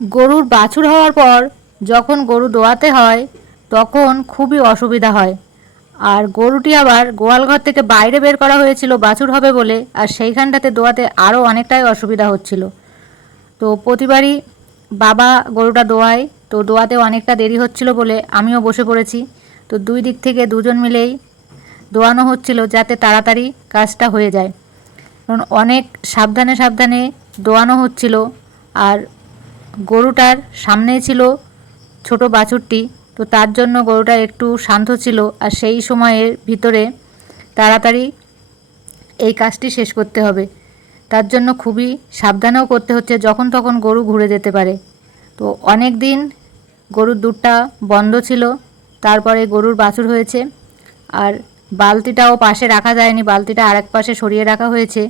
গরুর বাছুর হওয়ার পর যখন গরু দোয়াতে হয় তখন খুবই অসুবিধা হয়। আর গরুটি আবার গোয়াল ঘর থেকে বাইরে বের করা হয়েছিল বাছুর হবে বলে, আর সেইখানটাতে দোয়াতে আরও অনেকটাই অসুবিধা হচ্ছিল। তো প্রতিবারই বাবা গরুটা দোয়ায়, তো দোয়াতেও অনেকটা দেরি হচ্ছিল বলে আমিও বসে পড়েছি। তো দুই দিক থেকে দুজন মিলেই দোয়ানো হচ্ছিল যাতে তাড়াতাড়ি কাজটা হয়ে যায়, কারণ অনেক সাবধানে সাবধানে দোয়ানো হচ্ছিল। আর গরুটার সামনেই ছিল ছোট বাছুরটি, তো তার জন্য গরুটা একটু শান্ত ছিল। আর সেই সময়ের ভিতরে তাড়াতাড়ি এই কাজটি শেষ করতে হবে, তার জন্য খুবই সাবধানেও করতে হচ্ছে, যখন তখন গরু ঘুরে যেতে পারে। তো অনেক দিন গরুর দুধটা বন্ধ ছিল, তারপরে গরুর বাছুর হয়েছে। আর বালতিটাও পাশে রাখা যায়নি, বালতিটা আরেক পাশে সরিয়ে রাখা হয়েছে।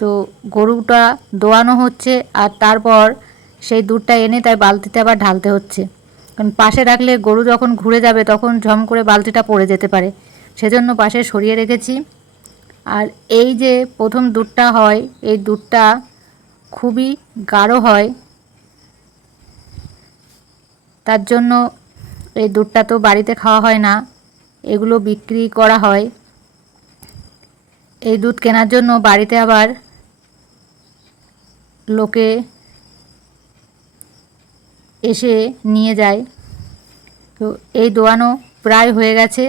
তো গরুটা দোয়ানো হচ্ছে আর তারপর সেই দুধটা এনে তাই বালতিতে আবার ঢালতে হচ্ছে, কারণ পাশে রাখলে গরু যখন ঘুরে যাবে তখন ঝম করে বালতিটা পড়ে যেতে পারে, সেজন্য পাশে সরিয়ে রেখেছি। আর এই যে প্রথম দুধটা হয়, এই দুধটা খুবই গাঢ় হয়, তার জন্য এই দুধটা তো বাড়িতে খাওয়া হয় না, এগুলো বিক্রি করা হয়। এই দুধ কেনার জন্য বাড়িতে আবার লোকে এসে নিয়ে যায়। তো এই দোয়ানো প্রায় হয়ে গেছে,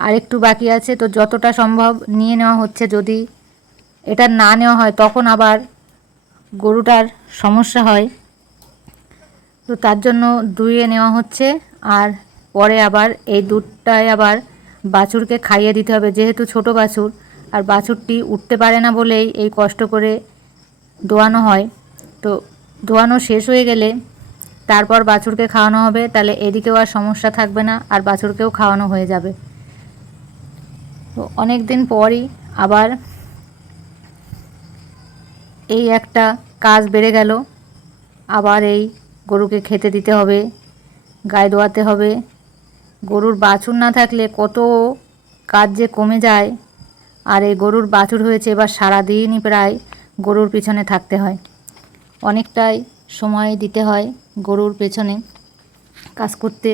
আর একটু বাকি আছে। তো যতটা সম্ভব নিয়ে নেওয়া হচ্ছে, যদি এটা না নেওয়া হয় তখন আবার গরুটার সমস্যা হয়। তো তার জন্য দুইয়ে নেওয়া হচ্ছে, আর পরে আবার এই দুধটায় আবার বাছুরকে খাইয়ে দিতে হবে, যেহেতু ছোট বাছুর আর বাছুরটি উঠতে পারে না বলেই এই কষ্ট করে দোয়ানো হয়। তো দোয়ানো শেষ হয়ে গেলে তারপর বাছুরকে খাওয়ানো হবে, তাহলে এদিকেও আর সমস্যা থাকবে না আর বাছুরকেও খাওয়ানো হয়ে যাবে। তো অনেক দিন পরই আবার এই একটা কাজ বেড়ে গেল, আবার এই গরুকে খেতে দিতে হবে, গায়ে দোয়াতে হবে। গরুর বাছুর না থাকলে কত কাজ যে কমে যায়। আর এই গরুর বাছুর হয়েছে, এবার সারাদিনই প্রায় গরুর পিছনে থাকতে হয়, অনেকটাই সময় দিতে হয় গরুর পেছনে কাজ করতে।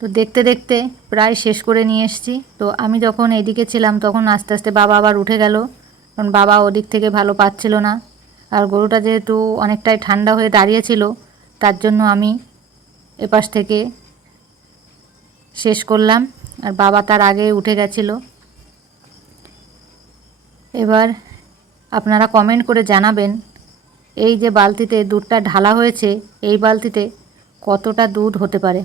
তো দেখতে দেখতে প্রায় শেষ করে নিয়ে এসেছি। তো আমি যখন এদিকে ছিলাম তখন আস্তে আস্তে বাবা আবার উঠে গেল, কারণ বাবা ওদিক থেকে ভালো পাচ্ছিল না। আর গরুটা যেহেতু অনেকটাই ঠান্ডা হয়ে দাঁড়িয়েছিল, তার জন্য আমি এপাশ থেকে শেষ করলাম, আর বাবা তার আগে উঠে গেছিলো। এবার আপনারা কমেন্ট করে জানাবেন, এই যে বালতিতে দুধটা ঢালা হয়েছে এই বালতিতে কতটা দুধ হতে পারে।